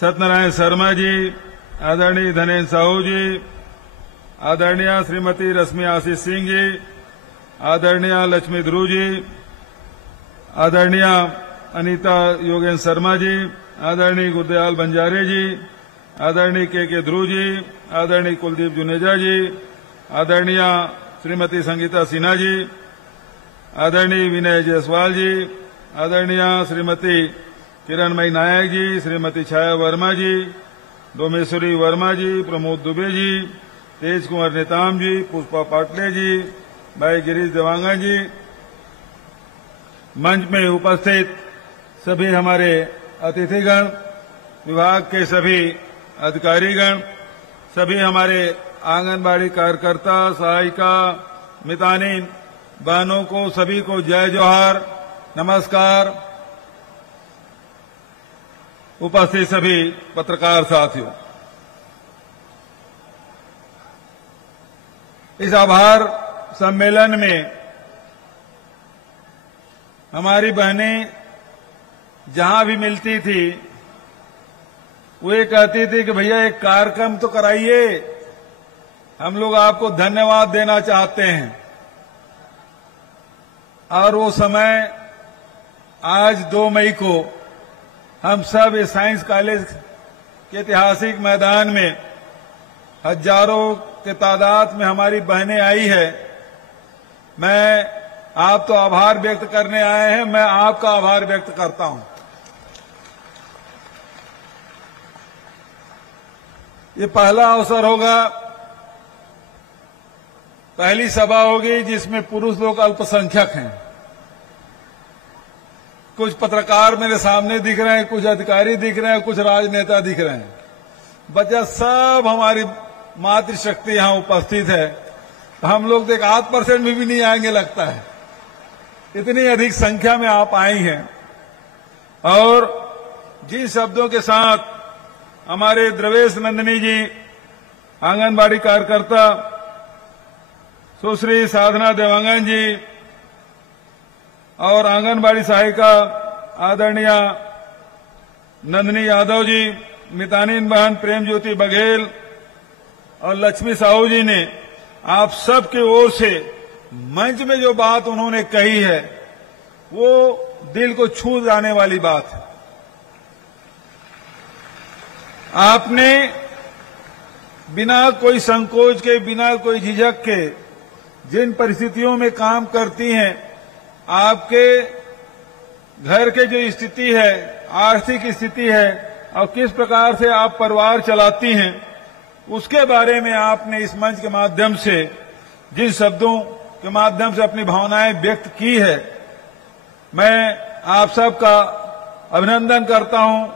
सत्यनारायण शर्मा जी, आदरणीय धनेन्द्र साहू जी, आदरणीय श्रीमती रश्मि आशीष सिंह जी, आदरणीय लक्ष्मी ध्रुव जी, आदरणीय अनीता योगेंद्र शर्मा जी, आदरणीय गुरदयाल बंजारे जी, आदरणीय के ध्रुव जी, आदरणीय कुलदीप जुनेजा जी, आदरणीय श्रीमती संगीता सिन्हा जी, आदरणीय विनय जायसवाल जी, आदरणीय श्रीमती किरणमयी नायक जी, श्रीमती छाया वर्मा जी, डोमेश्वरी वर्मा जी, प्रमोद दुबे जी, तेज कुमार नेताम जी, पुष्पा पाटले जी, भाई गिरीश देवांगन जी, मंच में उपस्थित सभी हमारे अतिथिगण, विभाग के सभी अधिकारीगण, सभी हमारे आंगनबाड़ी कार्यकर्ता, सहायिका, मितानिन बहनों को, सभी को जय जोहार, नमस्कार। उपस्थित सभी पत्रकार साथियों, इस आभार सम्मेलन में हमारी बहनें जहां भी मिलती थी वो ये कहती थी कि भैया एक कार्यक्रम तो कराइए, हम लोग आपको धन्यवाद देना चाहते हैं। और वो समय आज 2 मई को हम सब इस साइंस कॉलेज के ऐतिहासिक मैदान में हजारों के तादाद में हमारी बहनें आई है। मैं आप तो आभार व्यक्त करने आए हैं, मैं आपका आभार व्यक्त करता हूं। ये पहला अवसर होगा, पहली सभा होगी जिसमें पुरुष लोग अल्पसंख्यक हैं। कुछ पत्रकार मेरे सामने दिख रहे हैं, कुछ अधिकारी दिख रहे हैं, कुछ राजनेता दिख रहे हैं। बच्चा सब हमारी मातृशक्ति यहां उपस्थित है। हम लोग तो 1% में भी नहीं आएंगे लगता है, इतनी अधिक संख्या में आप आई हैं। और जिन शब्दों के साथ हमारे द्रवेश नंदिनी जी, आंगनबाड़ी कार्यकर्ता सुश्री साधना देवांगन जी और आंगनबाड़ी सहायिका आदरणीय नंदिनी यादव जी, मितानिन बहन प्रेम ज्योति बघेल और लक्ष्मी साहू जी ने आप सब की ओर से मंच में जो बात उन्होंने कही है वो दिल को छू जाने वाली बात है। आपने बिना कोई संकोच के, बिना कोई झिझक के जिन परिस्थितियों में काम करती हैं, आपके घर के जो स्थिति है, आर्थिक स्थिति है और किस प्रकार से आप परिवार चलाती हैं, उसके बारे में आपने इस मंच के माध्यम से जिन शब्दों के माध्यम से अपनी भावनाएं व्यक्त की है, मैं आप सबका अभिनंदन करता हूं।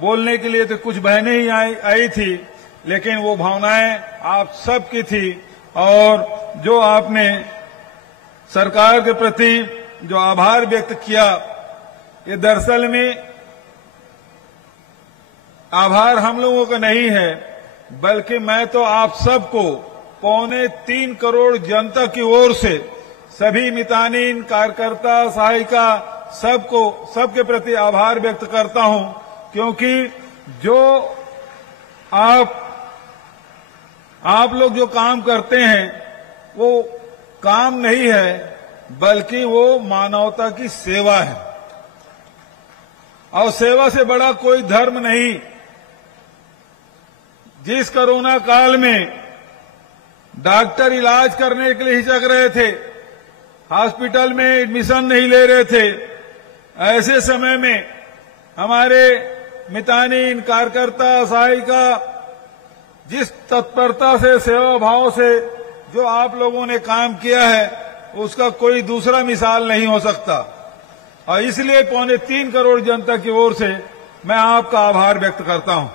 बोलने के लिए तो कुछ बहनें ही आई थी, लेकिन वो भावनाएं आप सबकी थी। और जो आपने सरकार के प्रति जो आभार व्यक्त किया, ये दरअसल में आभार हम लोगों का नहीं है, बल्कि मैं तो आप सबको 3.25 करोड़ जनता की ओर से सभी मितानिन, कार्यकर्ता, सहायिका सबको, सबके प्रति आभार व्यक्त करता हूं। क्योंकि जो आप लोग जो काम करते हैं वो काम नहीं है, बल्कि वो मानवता की सेवा है। और सेवा से बड़ा कोई धर्म नहीं। जिस कोरोना काल में डॉक्टर इलाज करने के लिए हिचक रहे थे, हॉस्पिटल में एडमिशन नहीं ले रहे थे, ऐसे समय में हमारे मितानिन, कार्यकर्ता, सहायिका जिस तत्परता से, सेवा भाव से जो आप लोगों ने काम किया है, उसका कोई दूसरा मिसाल नहीं हो सकता। और इसलिए 3.25 करोड़ जनता की ओर से मैं आपका आभार व्यक्त करता हूं।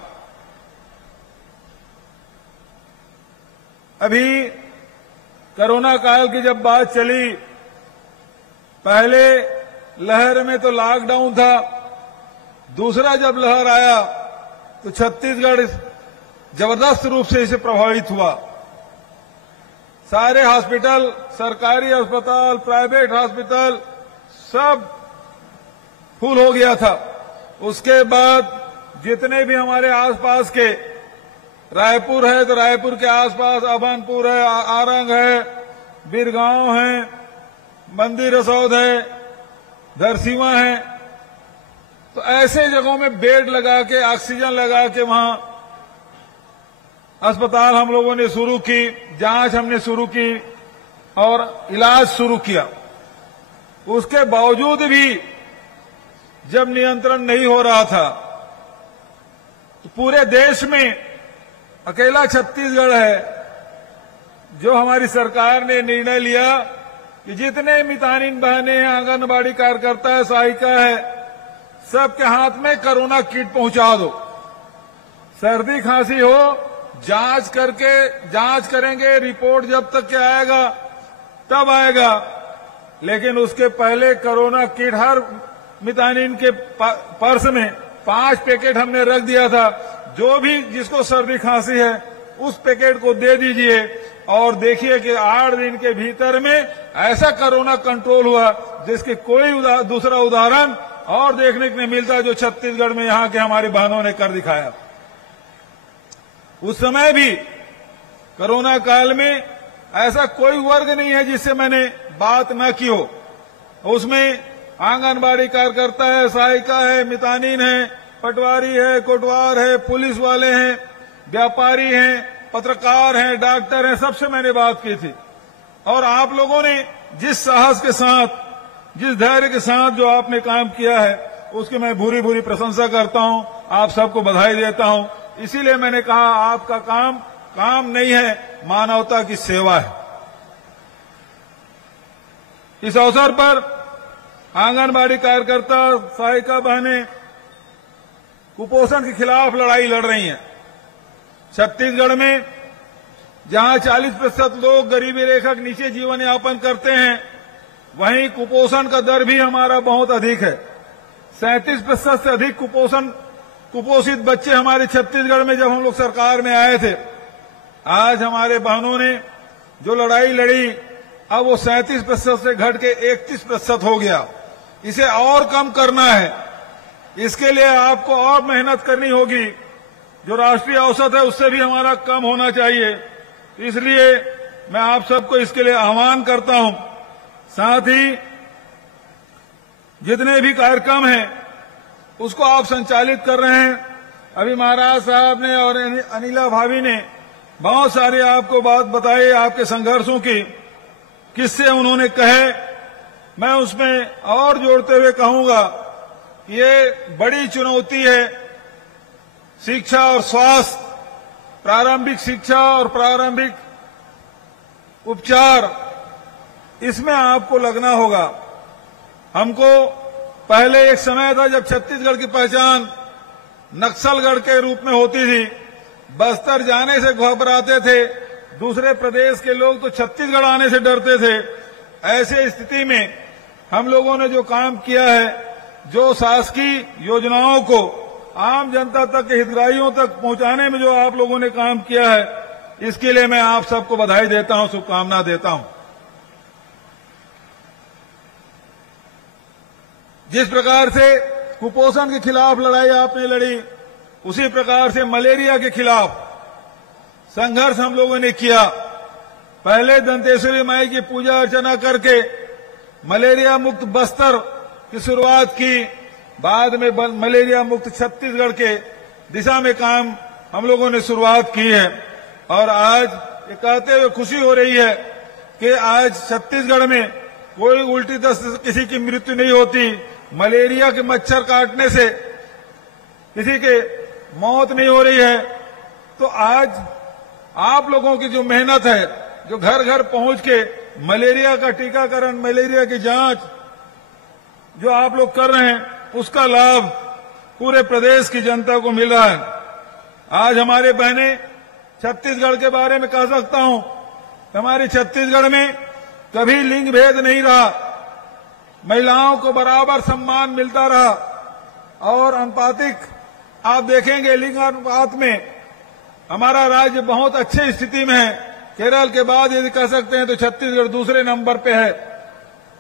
अभी कोरोना काल की जब बात चली, पहले लहर में तो लॉकडाउन था, दूसरा जब लहर आया तो छत्तीसगढ़ जबरदस्त रूप से इसे प्रभावित हुआ। सारे हॉस्पिटल, सरकारी अस्पताल, प्राइवेट हॉस्पिटल सब फुल हो गया था। उसके बाद जितने भी हमारे आसपास के, रायपुर है तो रायपुर के आसपास अभनपुर है, आरंग है, बिरगांव है, मंदिर रसौद है, धरसीवा है, तो ऐसे जगहों में बेड लगा के, ऑक्सीजन लगा के वहां अस्पताल हम लोगों ने शुरू की, जांच हमने शुरू की और इलाज शुरू किया। उसके बावजूद भी जब नियंत्रण नहीं हो रहा था तो पूरे देश में अकेला छत्तीसगढ़ है जो हमारी सरकार ने निर्णय लिया कि जितने मितानिन बहनें हैं, आंगनबाड़ी कार्यकर्ता है, सहायिका है, सबके हाथ में कोरोना किट पहुंचा दो। सर्दी खांसी हो, जांच करेंगे, रिपोर्ट जब तक के आएगा तब आएगा, लेकिन उसके पहले कोरोना किट हर मितानिन के पर्स में 5 पैकेट हमने रख दिया था। जो भी जिसको सर्दी खांसी है उस पैकेट को दे दीजिए और देखिए कि 8 दिन के भीतर में ऐसा कोरोना कंट्रोल हुआ जिसके कोई दूसरा उदाहरण और देखने को नहीं मिलता जो छत्तीसगढ़ में यहां के हमारी बहनों ने कर दिखाया। उस समय भी कोरोना काल में ऐसा कोई वर्ग नहीं है जिससे मैंने बात न की हो। उसमें आंगनबाड़ी कार्यकर्ता है, सहायिका है, मितानिन है, पटवारी है, कोटवार है, पुलिस वाले हैं, व्यापारी हैं, पत्रकार हैं, डॉक्टर हैं, सबसे मैंने बात की थी। और आप लोगों ने जिस साहस के साथ, जिस धैर्य के साथ जो आपने काम किया है उसकी मैं भूरी भूरी प्रशंसा करता हूं, आप सबको बधाई देता हूं। इसीलिए मैंने कहा आपका काम नहीं है, मानवता की सेवा है। इस अवसर पर आंगनबाड़ी कार्यकर्ता, सहायिका बहनें कुपोषण के खिलाफ लड़ाई लड़ रही हैं। छत्तीसगढ़ में जहां 40% लोग गरीबी रेखा के नीचे जीवन यापन करते हैं, वहीं कुपोषण का दर भी हमारा बहुत अधिक है। 37% से अधिक कुपोषित बच्चे हमारे छत्तीसगढ़ में जब हम लोग सरकार में आए थे। आज हमारे बहनों ने जो लड़ाई लड़ी, अब वो 37% से घट के 31% हो गया। इसे और कम करना है, इसके लिए आपको और मेहनत करनी होगी। जो राष्ट्रीय औसत है उससे भी हमारा कम होना चाहिए। इसलिए मैं आप सबको इसके लिए आह्वान करता हूं। साथ ही जितने भी कार्यक्रम हैं उसको आप संचालित कर रहे हैं। अभी महाराज साहब ने और अनिला भाभी ने बहुत सारे आपको बात बताई, आपके संघर्षों की किस्से उन्होंने कहे। मैं उसमें और जोड़ते हुए कहूंगा, ये बड़ी चुनौती है शिक्षा और स्वास्थ्य, प्रारंभिक शिक्षा और प्रारंभिक उपचार, इसमें आपको लगना होगा। हमको पहले एक समय था जब छत्तीसगढ़ की पहचान नक्सलगढ़ के रूप में होती थी। बस्तर जाने से घबराते थे, दूसरे प्रदेश के लोग तो छत्तीसगढ़ आने से डरते थे। ऐसे स्थिति में हम लोगों ने जो काम किया है, जो शासकीय योजनाओं को आम जनता तक, हितग्राहियों तक पहुंचाने में जो आप लोगों ने काम किया है, इसके लिए मैं आप सबको बधाई देता हूं, शुभकामना देता हूं। जिस प्रकार से कुपोषण के खिलाफ लड़ाई आपने लड़ी, उसी प्रकार से मलेरिया के खिलाफ संघर्ष हम लोगों ने किया। पहले दंतेश्वरी माई की पूजा अर्चना करके मलेरिया मुक्त बस्तर की शुरुआत की, बाद में मलेरिया मुक्त छत्तीसगढ़ के दिशा में काम हम लोगों ने शुरुआत की है। और आज ये कहते हुए खुशी हो रही है कि आज छत्तीसगढ़ में कोई उल्टी दस्त किसी की मृत्यु नहीं होती, मलेरिया के मच्छर काटने से किसी के मौत नहीं हो रही है। तो आज आप लोगों की जो मेहनत है, जो घर घर पहुंच के मलेरिया का टीकाकरण, मलेरिया की जांच जो आप लोग कर रहे हैं, उसका लाभ पूरे प्रदेश की जनता को मिल रहा है। आज हमारे बहनें छत्तीसगढ़ के बारे में कह सकता हूं, हमारे छत्तीसगढ़ में कभी लिंग भेद नहीं रहा, महिलाओं को बराबर सम्मान मिलता रहा। और अनुपातिक आप देखेंगे लिंग अनुपात में हमारा राज्य बहुत अच्छी स्थिति में है। केरल के बाद यदि कह सकते हैं तो छत्तीसगढ़ दूसरे नंबर पे है।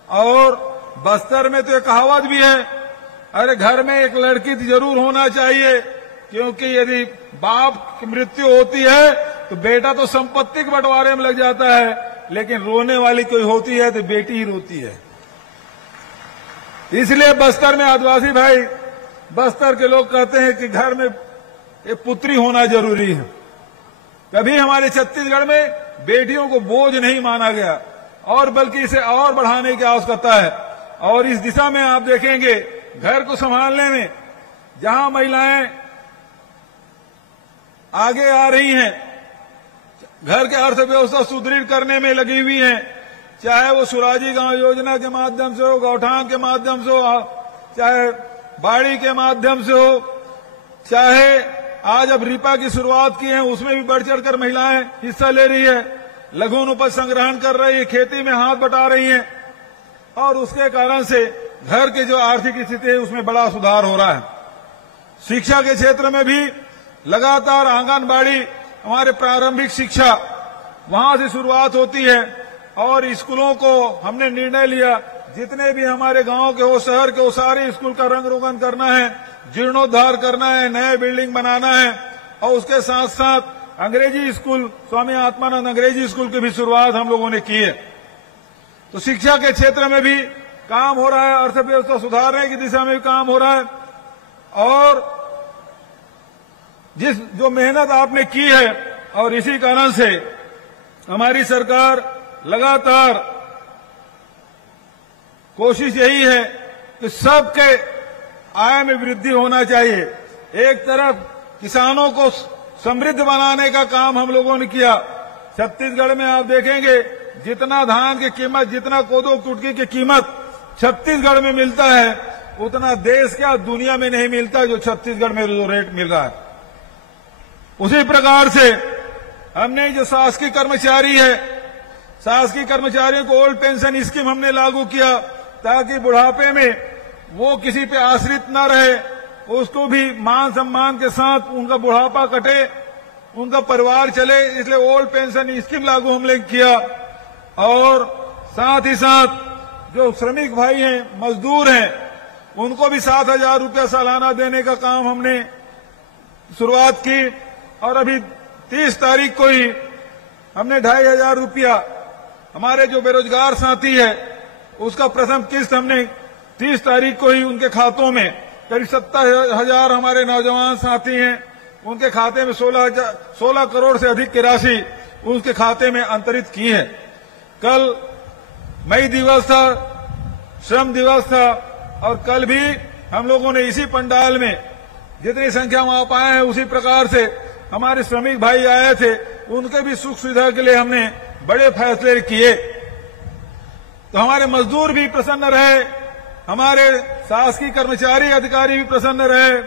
और बस्तर में तो एक कहावत भी है, अरे घर में एक लड़की जरूर होना चाहिए, क्योंकि यदि बाप की मृत्यु होती है तो बेटा तो संपत्ति के बंटवारे में लग जाता है, लेकिन रोने वाली कोई होती है तो बेटी ही रोती है। इसलिए बस्तर में आदिवासी भाई, बस्तर के लोग कहते हैं कि घर में एक पुत्री होना जरूरी है। कभी हमारे छत्तीसगढ़ में बेटियों को बोझ नहीं माना गया और बल्कि इसे और बढ़ाने की आवश्यकता है। और इस दिशा में आप देखेंगे घर को संभालने में जहां महिलाएं आगे आ रही हैं, घर के अर्थव्यवस्था सुदृढ़ करने में लगी हुई हैं, चाहे वो सुराजी गांव योजना के माध्यम से हो, गौठान के माध्यम से हो, चाहे बाड़ी के माध्यम से हो, चाहे आज अब रिपा की शुरुआत की है उसमें भी बढ़ चढ़कर महिलाएं हिस्सा ले रही है, लघु उपज संग्रहण कर रही है, खेती में हाथ बटा रही हैं और उसके कारण से घर की जो आर्थिक स्थिति है उसमें बड़ा सुधार हो रहा है। शिक्षा के क्षेत्र में भी लगातार आंगनबाड़ी, हमारे प्रारंभिक शिक्षा वहां से शुरुआत होती है और स्कूलों को हमने निर्णय लिया जितने भी हमारे गांव के हो, शहर के हो, सारे स्कूल का रंग रोगन करना है, जीर्णोद्धार करना है, नए बिल्डिंग बनाना है और उसके साथ साथ अंग्रेजी स्कूल, स्वामी आत्मानंद अंग्रेजी स्कूल की भी शुरुआत हम लोगों ने की है। तो शिक्षा के क्षेत्र में भी काम हो रहा है, अर्थव्यवस्था सुधारने की दिशा में भी काम हो रहा है और जो मेहनत आपने की है और इसी कारण से हमारी सरकार लगातार कोशिश यही है कि सबके आय में वृद्धि होना चाहिए। एक तरफ किसानों को समृद्ध बनाने का काम हम लोगों ने किया। छत्तीसगढ़ में आप देखेंगे जितना धान की कीमत, जितना कोदो कुटकी की कीमत छत्तीसगढ़ में मिलता है उतना देश क्या दुनिया में नहीं मिलता जो छत्तीसगढ़ में जो रेट मिल रहा है। उसी प्रकार से हमने जो शासकीय कर्मचारी है, शासकीय कर्मचारियों को ओल्ड पेंशन स्कीम हमने लागू किया ताकि बुढ़ापे में वो किसी पे आश्रित न रहे, उसको भी मान सम्मान के साथ उनका बुढ़ापा कटे, उनका परिवार चले, इसलिए ओल्ड पेंशन स्कीम लागू हमने किया। और साथ ही साथ जो श्रमिक भाई हैं, मजदूर हैं, उनको भी 7,000 रुपया सालाना देने का काम हमने शुरुआत की और अभी 30 तारीख को ही हमने 2,500 रुपया हमारे जो बेरोजगार साथी है उसका प्रथम किस्त हमने 30 तारीख को ही उनके खातों में, करीब 70,000 हमारे नौजवान साथी हैं, उनके खाते में 16 करोड़ से अधिक की राशि उनके खाते में अंतरित की है। कल मई दिवस था, श्रम दिवस था और कल भी हम लोगों ने इसी पंडाल में जितनी संख्या में आप आए हैं उसी प्रकार से हमारे श्रमिक भाई आए थे, उनके भी सुख सुविधा के लिए हमने बड़े फैसले किए। तो हमारे मजदूर भी प्रसन्न रहे, हमारे शासकीय कर्मचारी अधिकारी भी प्रसन्न रहे,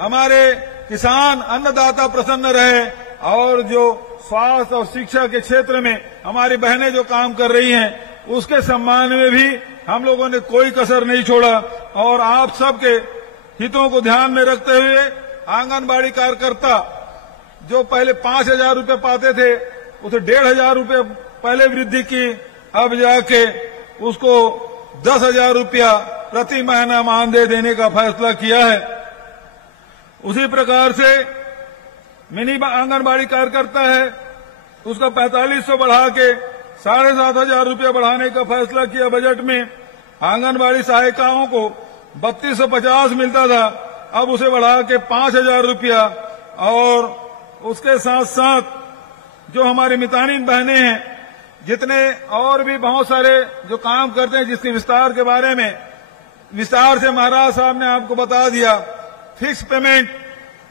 हमारे किसान अन्नदाता प्रसन्न रहे और जो स्वास्थ्य और शिक्षा के क्षेत्र में हमारी बहनें जो काम कर रही हैं उसके सम्मान में भी हम लोगों ने कोई कसर नहीं छोड़ा। और आप सबके हितों को ध्यान में रखते हुए आंगनबाड़ी कार्यकर्ता जो पहले 5,000 रुपये पाते थे उसे 1,500 रुपये पहले वृद्धि की, अब जाके उसको 10,000 रुपया प्रति महीना मानदेय देने का फैसला किया है। उसी प्रकार से मिनी आंगनबाड़ी कार्यकर्ता है उसका 4500 बढ़ा के 7,500 रुपया बढ़ाने का फैसला किया बजट में। आंगनबाड़ी सहायिकाओं को 3250 मिलता था, अब उसे बढ़ा के 5,000 रुपया। और उसके साथ साथ जो हमारी मितानिन बहनें हैं, जितने और भी बहुत सारे जो काम करते हैं, जिसके विस्तार के बारे में विस्तार से महाराज साहब ने आपको बता दिया, फिक्स पेमेंट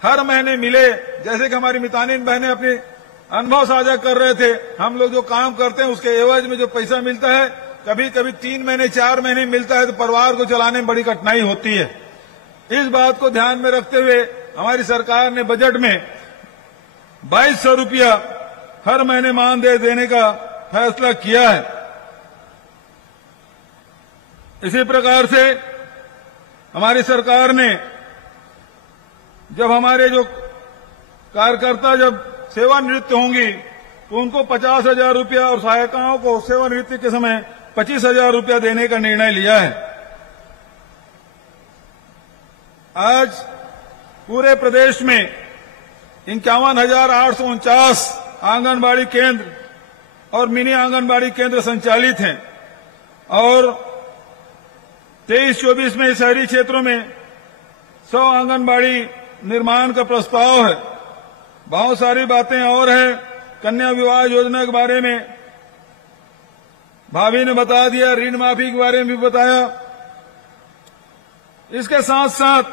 हर महीने मिले। जैसे कि हमारी मितानिन बहनें अपने अनुभव साझा कर रहे थे, हम लोग जो काम करते हैं उसके एवज में जो पैसा मिलता है कभी कभी 3 महीने 4 महीने मिलता है, तो परिवार को चलाने में बड़ी कठिनाई होती है। इस बात को ध्यान में रखते हुए हमारी सरकार ने बजट में 2,200 रुपया हर महीने मानदेय देने का फैसला किया है। इसी प्रकार से हमारी सरकार ने जब हमारे जो कार्यकर्ता जब सेवानिवृत्त होंगी तो उनको 50,000 रुपया और सहायिकाओं को सेवानिवृत्ति के समय 25,000 रुपया देने का निर्णय लिया है। आज पूरे प्रदेश में 51,849 आंगनबाड़ी केंद्र और मिनी आंगनबाड़ी केंद्र संचालित हैं और 23-24 में शहरी क्षेत्रों में 100 आंगनबाड़ी निर्माण का प्रस्ताव है। बहुत सारी बातें और हैं। कन्या विवाह योजना के बारे में भाभी ने बता दिया, ऋण माफी के बारे में भी बताया। इसके साथ साथ